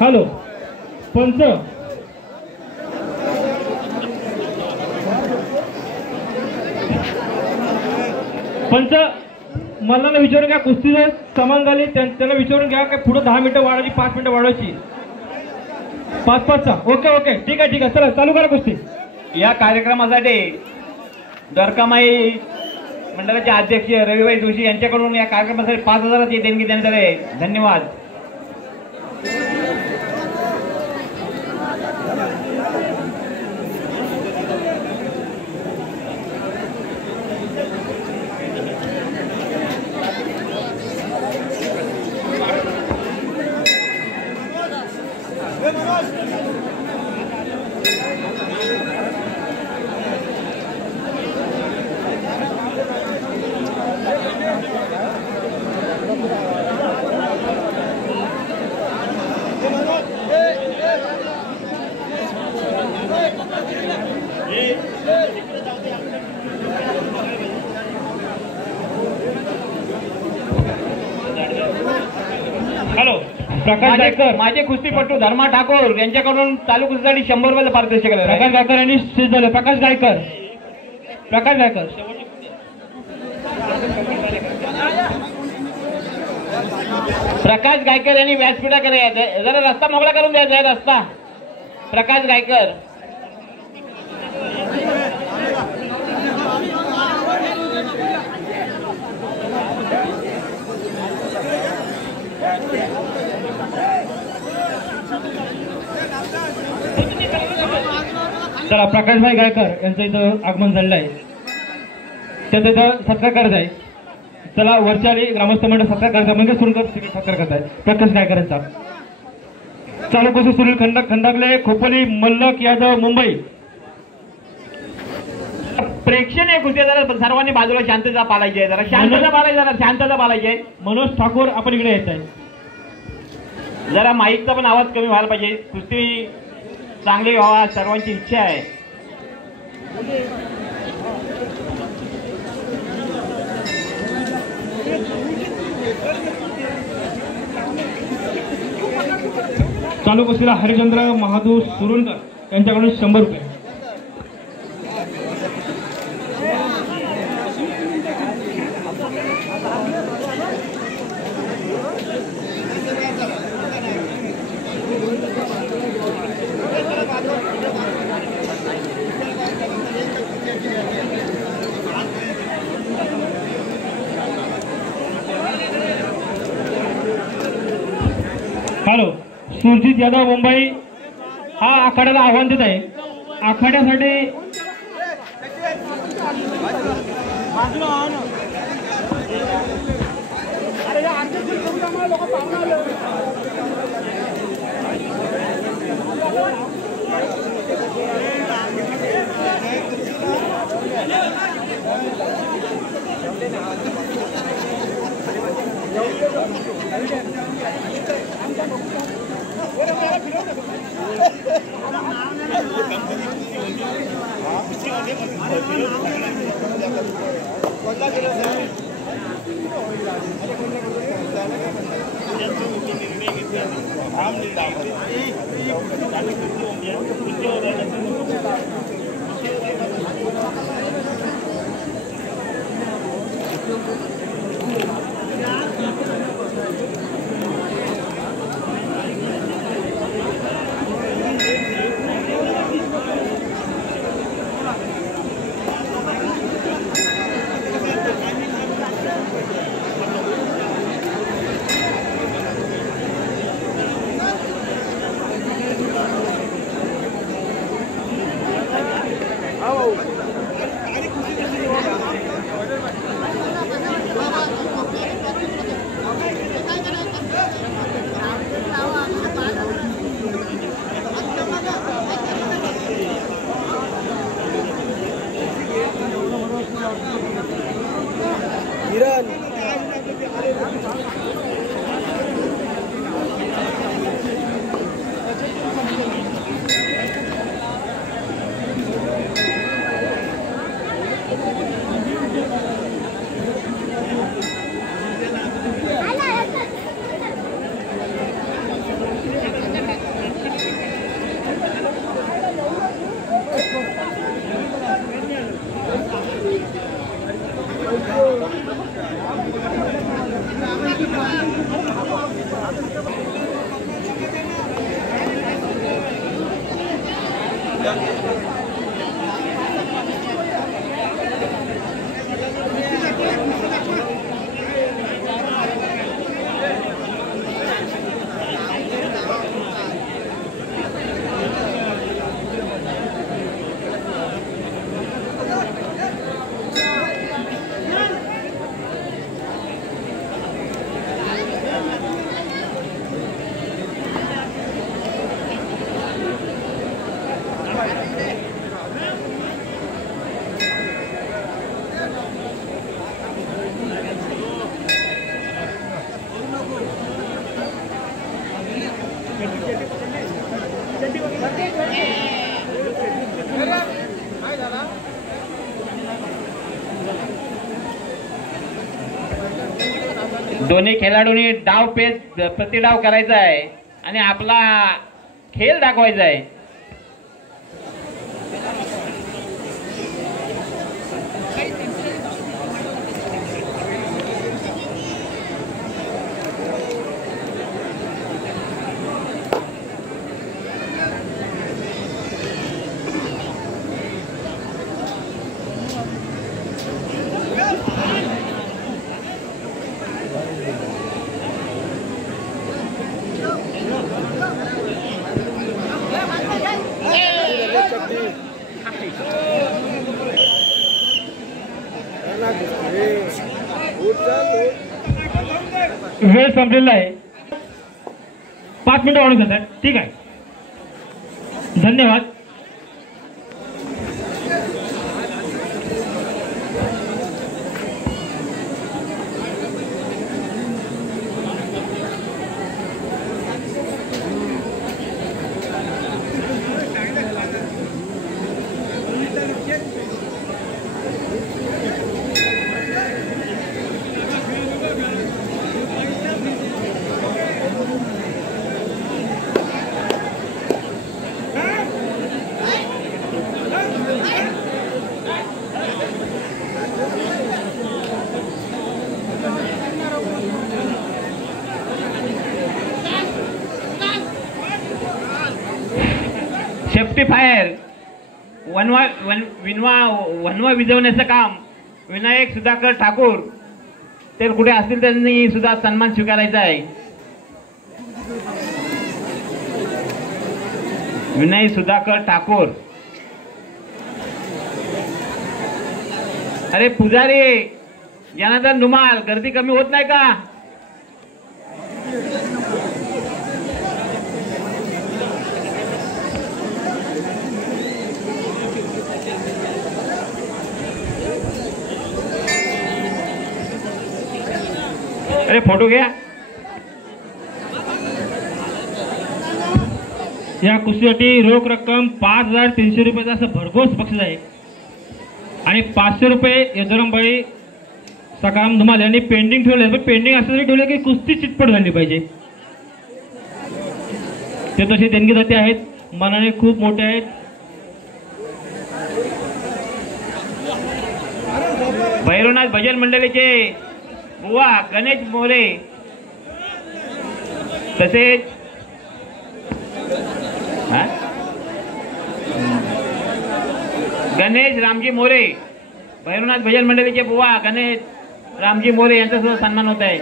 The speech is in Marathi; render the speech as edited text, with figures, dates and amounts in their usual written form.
हॅलो पंच पंच मला ना विचारून घ्या कुस्तीचं समान झाली त्यांना विचारून घ्या काय पुढे 10 मिनिटं वाढवायची 5 मिनिटं वाढवायची 5-5चा ओके ठीक आहे चला चालू करा कुस्ती। या कार्यक्रमासाठी द्वारकामाई मंडळाचे अध्यक्ष रविभाई जोशी यांच्याकडून या कार्यक्रमासाठी 5000ची देणगी देण्यात आली आहे। धन्यवाद। हॅलो प्रकाश गायकर माझे कुस्तीपटू धर्मा ठाकूर यांच्याकडून चालू कुस्तीसाठी 100 रुपयाचं पारितोषिक आहे। प्रकाश गायकर यांनी स्टेज झाले। प्रकाश गायकर प्रकाश गायकर यांनी व्यासपीठाकडे यायचं जरा रस्ता मोकळा करून द्यायचा आहे रस्ता। प्रकाश गायकर चला प्रकाशभाई गायकर यांचं इथं आगमन झालेलं आहे त्यांचा इथं सत्कार करत आहे। चला वरच्या आली ग्रामस्थ मंडळ सत्कार करत आहे म्हणजे सुनकर सत्कार करत आहे प्रकाश गायकर यांचा। चालू कुस्ती सुनील खंडागले खोपोली मल्लक यादव मुंबई। प्रेक्षणीय कुस्ती जरा सर्वांनी बाजूला शांतता पाळायची आहे। जरा शांतता पाळायची मनोज ठाकूर आपण इकडे येत आहे। जरा माईकचा पण आवाज कमी व्हायला पाहिजे। कुस्ती चांगली व्हावा सर्वांची इच्छा आहे। चालू कुस्तीला हरिचंद्र महादूर सुरुलकर यांच्याकडून 100 रुपये। हॅलो सुरजित यादव मुंबई हा आखाड्याला आव्हान देत आहे। आखाड्यासाठी दोन्ही खेळाडूंनी डाव पेच प्रतिडाव करायचा आहे आणि आपला खेळ दाखवायचा आहे. वेळ संपलेला आहे. 5 मिनिटं वाढून जातात. ठीक आहे, धन्यवाद. सेफ्टी फायर वनवा विझवण्याचं काम विनायक सुधाकर ठाकूर ते कुठे असतील त्यांनी सुद्धा सन्मान स्वीकारायचा आहे. विनायक सुधाकर ठाकूर. अरे पुजारी, जनार्दन धुमाल, गर्दी कमी होत नाही का? अरे फोटो घ्या. या कुस्तीसाठी रोख रक्कम 5,300 रुपयाचा असं भरघोस बक्षीस आहे आणि 500 रुपये यजोरामबाई सकाराम धुमाल यांनी पेंडिंग ठेवले. पण पेंडिंग असं ठेवले की कुस्ती चिटपट झाली पाहिजे. ते तसे देणगीदाते आहेत, मनाने खूप मोठे आहेत. भैरवनाथ भजन मंडळीचे बुवा गणेश मोरे, तसेच गणेश रामजी मोरे, भैरवनाथ भजन मंडळीचे बुवा गणेश रामजी मोरे यांचा सुद्धा सन्मान होत आहे.